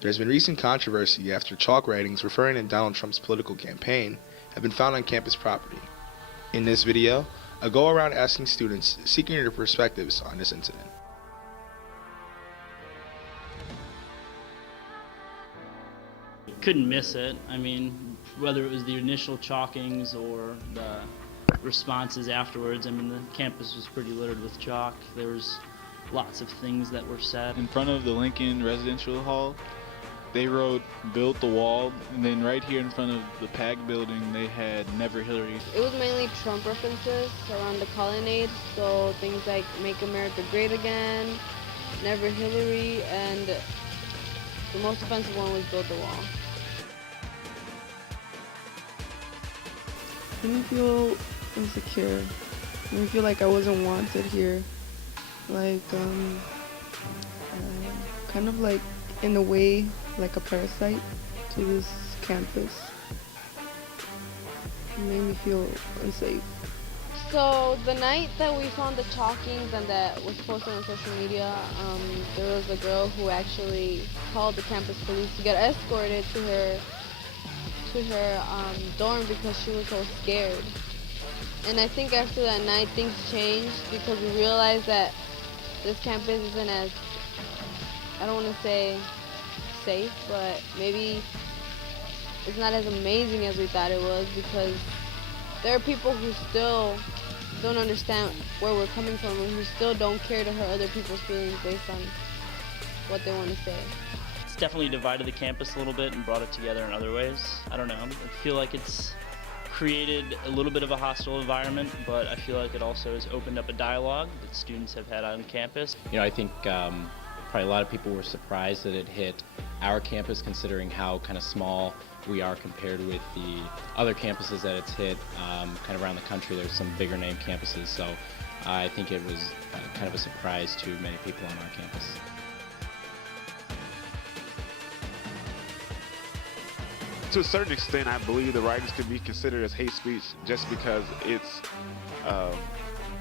There has been recent controversy after chalk writings referring to Donald Trump's political campaign have been found on campus property. In this video, I'll go around asking students seeking their perspectives on this incident. Couldn't miss it. I mean, whether it was the initial chalkings or the responses afterwards, I mean, the campus was pretty littered with chalk. There was lots of things that were said. In front of the Lincoln Residential Hall, they wrote, "Built the wall," and then right here in front of the PAC building, they had "Never Hillary." It was mainly Trump references around the colonnade, so things like "Make America Great Again," "Never Hillary," and the most offensive one was "Build the Wall." I made me feel insecure. I made me feel like I wasn't wanted here. Like, kind of like, in a way, like a parasite to this campus. It made me feel unsafe. So the night that we found the chalkings and that was posted on social media, there was a girl who actually called the campus police to get escorted to her dorm because she was so scared. And I think after that night things changed because we realized that this campus isn't as, I don't want to say safe, but maybe it's not as amazing as we thought it was, because there are people who still don't understand where we're coming from and who still don't care to hurt other people's feelings based on what they want to say. It's definitely divided the campus a little bit and brought it together in other ways. I don't know. I feel like it's created a little bit of a hostile environment, but I feel like it also has opened up a dialogue that students have had on campus. You know, I think probably a lot of people were surprised that it hit our campus, considering how kind of small we are compared with the other campuses that it's hit kind of around the country. There's some bigger name campuses, so I think it was kind of a surprise to many people on our campus. To a certain extent, I believe the writings could be considered as hate speech just because it's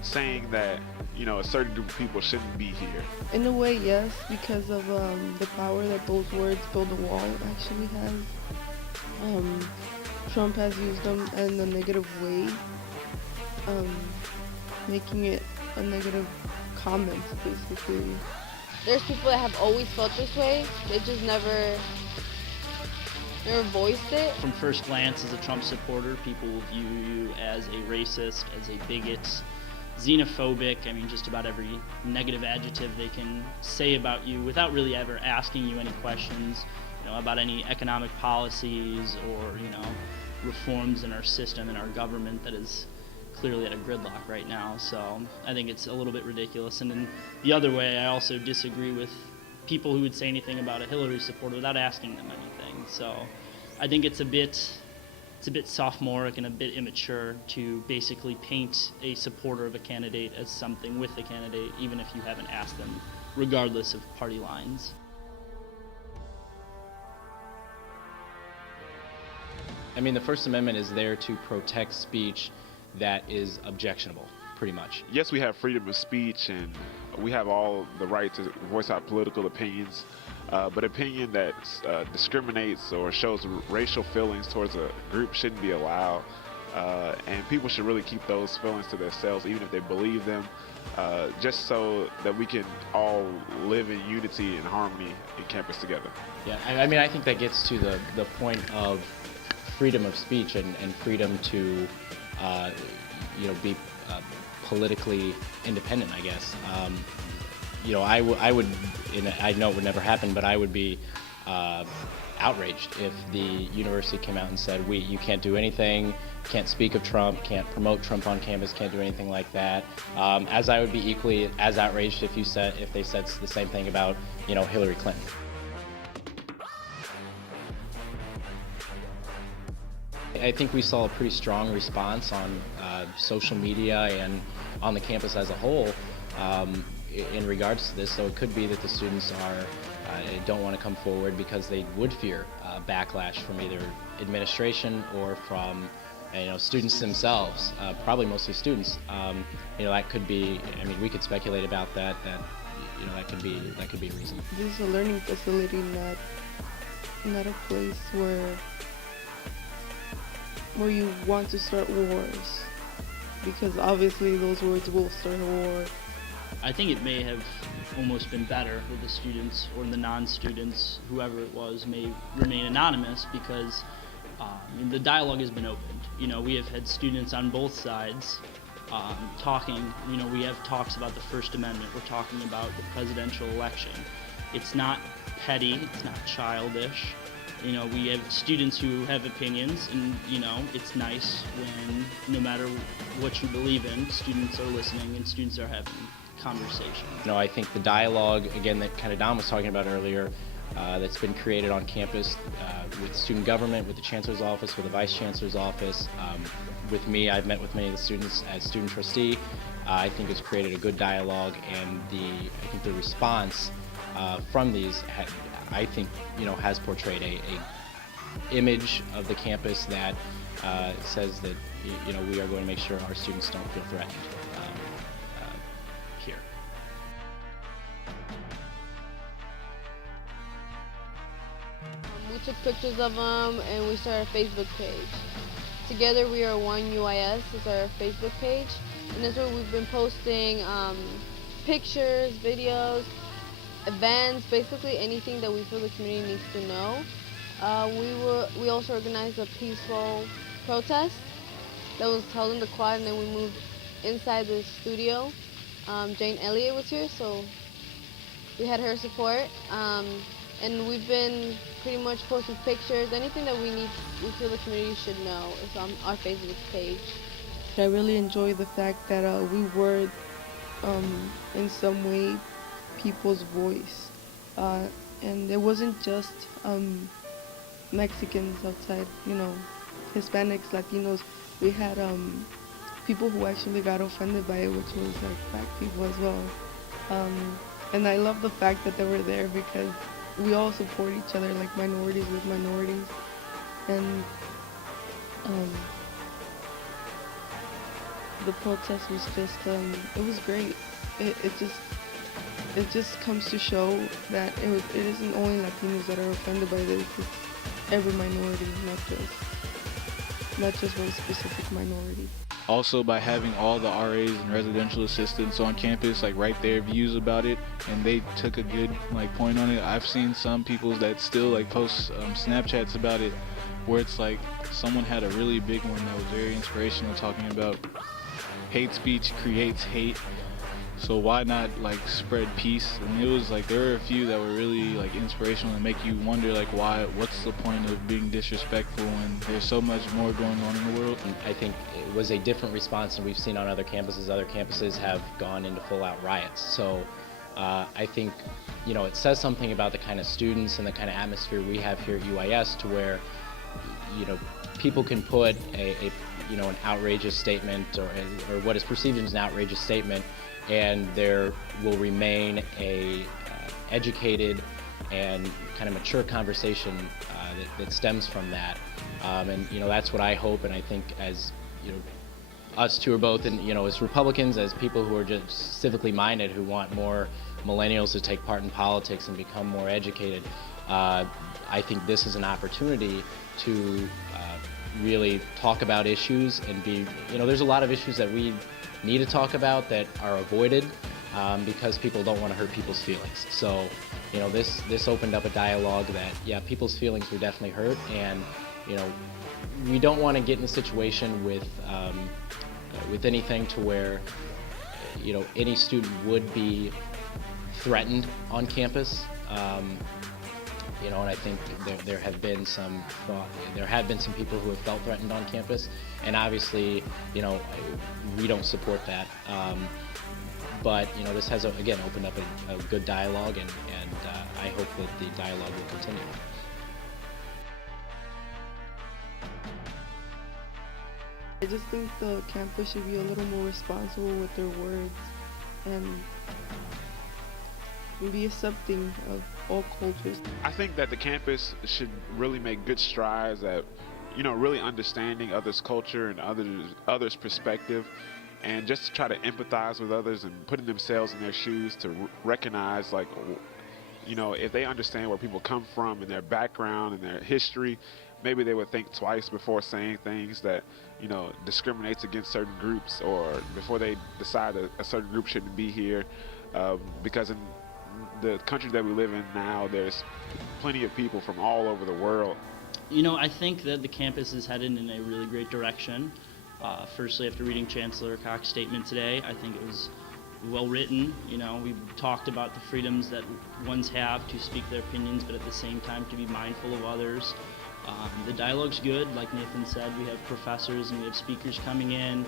saying that, you know, a certain group of people shouldn't be here. In a way, yes, because of the power that those words, "build a wall," actually have. Trump has used them in a negative way, making it a negative comment, basically. There's people that have always felt this way, they just never voiced it. From first glance, as a Trump supporter, people will view you as a racist, as a bigot, xenophobic. I mean, just about every negative adjective they can say about you without really ever asking you any questions, you know, about any economic policies or, you know, reforms in our system and our government that is clearly at a gridlock right now. So I think it's a little bit ridiculous. And in the other way, I also disagree with people who would say anything about a Hillary supporter without asking them anything. So I think it's a bit sophomoric and a bit immature to basically paint a supporter of a candidate as something with the candidate, even if you haven't asked them, regardless of party lines. I mean, the First Amendment is there to protect speech that is objectionable, pretty much. Yes, we have freedom of speech and we have all the right to voice our political opinions, but opinion that discriminates or shows racial feelings towards a group shouldn't be allowed, and people should really keep those feelings to themselves, even if they believe them, just so that we can all live in unity and harmony in campus together. Yeah, I mean, I think that gets to the point of freedom of speech and freedom to, you know, be politically independent, I guess. You know, I would, I know it would never happen, but I would be outraged if the university came out and said, you can't do anything, can't speak of Trump, can't promote Trump on campus, can't do anything like that. As I would be equally as outraged if they said the same thing about, you know, Hillary Clinton. I think we saw a pretty strong response on social media and on the campus as a whole in regards to this. So it could be that the students don't want to come forward because they would fear backlash from either administration or from students themselves. Probably mostly students. That could be. I mean, we could speculate about that. That could be a reason. This is a learning facility, not not a place where you want to start wars, because obviously those words will start a war. I think it may have almost been better that the students or the non-students, whoever it was, may remain anonymous because the dialogue has been opened. We have had students on both sides talking. We have talks about the First Amendment. We're talking about the presidential election. It's not petty. It's not childish. We have students who have opinions, and it's nice when, no matter what you believe in, students are listening and students are having conversation. I think the dialogue, again, that kind of Don was talking about earlier, that's been created on campus with student government, with the chancellor's office, with the vice chancellor's office. With me, I've met with many of the students as student trustee. I think it's created a good dialogue, and I think the response from these, I think, has portrayed a image of the campus that says that we are going to make sure our students don't feel threatened here. We took pictures of them and we started a Facebook page. Together We Are One UIS is our Facebook page, and that's where we've been posting pictures, videos, events, basically anything that we feel the community needs to know. We also organized a peaceful protest that was held in the quad, and then we moved inside the studio. Jane Elliott was here, so we had her support. And we've been pretty much posting pictures, anything that we feel the community should know is on our Facebook page. I really enjoy the fact that we were, in some way, people's voice. And it wasn't just Mexicans outside, Hispanics, Latinos. We had people who actually got offended by it, which was like black people as well. And I love the fact that they were there because we all support each other, like minorities with minorities. And the protest was just, it was great. It just comes to show that it isn't only Latinos that are offended by this, it's every minority, not just one specific minority. Also, by having all the RAs and residential assistants on campus, write their views about it, and they took a good point on it. I've seen some people that still post Snapchats about it, where it's someone had a really big one that was very inspirational, talking about hate speech creates hate. So why not spread peace? And it was there were a few that were really inspirational and make you wonder what's the point of being disrespectful when there's so much more going on in the world. I think it was a different response than we've seen on other campuses. Other campuses have gone into full-out riots. So I think it says something about the kind of students and the kind of atmosphere we have here at UIS, to where people can put an outrageous statement or what is perceived as an outrageous statement, and there will remain a educated and kind of mature conversation that stems from that. And that's what I hope, and I think as us two are both, and as Republicans, as people who are just civically minded, who want more millennials to take part in politics and become more educated, I think this is an opportunity to really talk about issues and be, there's a lot of issues that we need to talk about that are avoided because people don't want to hurt people's feelings. So, this opened up a dialogue that, people's feelings were definitely hurt, and, we don't want to get in a situation with anything to where, any student would be threatened on campus. And I think there have been some people who have felt threatened on campus, and obviously, we don't support that. But this has again opened up a good dialogue, and I hope that the dialogue will continue. I just think the campus should be a little more responsible with their words and be accepting of all cultures. I think that the campus should really make good strides at, really understanding others' culture and others' perspective, and just to try to empathize with others and putting themselves in their shoes to recognize you know, if they understand where people come from and their background and their history, maybe they would think twice before saying things that, you know, discriminates against certain groups, or before they decide that a certain group shouldn't be here. Because in the country that we live in now, there's plenty of people from all over the world. You know, I think that the campus is headed in a really great direction. Firstly, after reading Chancellor Cox's statement today, I think it was well written. You know, we talked about the freedoms that ones have to speak their opinions, but at the same time to be mindful of others. The dialogue's good. Like Nathan said, we have professors and we have speakers coming in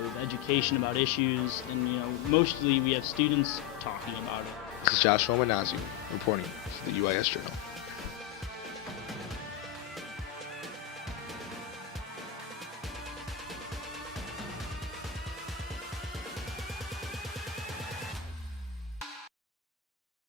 with education about issues, and you know, mostly we have students talking about it. This is Joshua Omenazu reporting for the UIS Journal.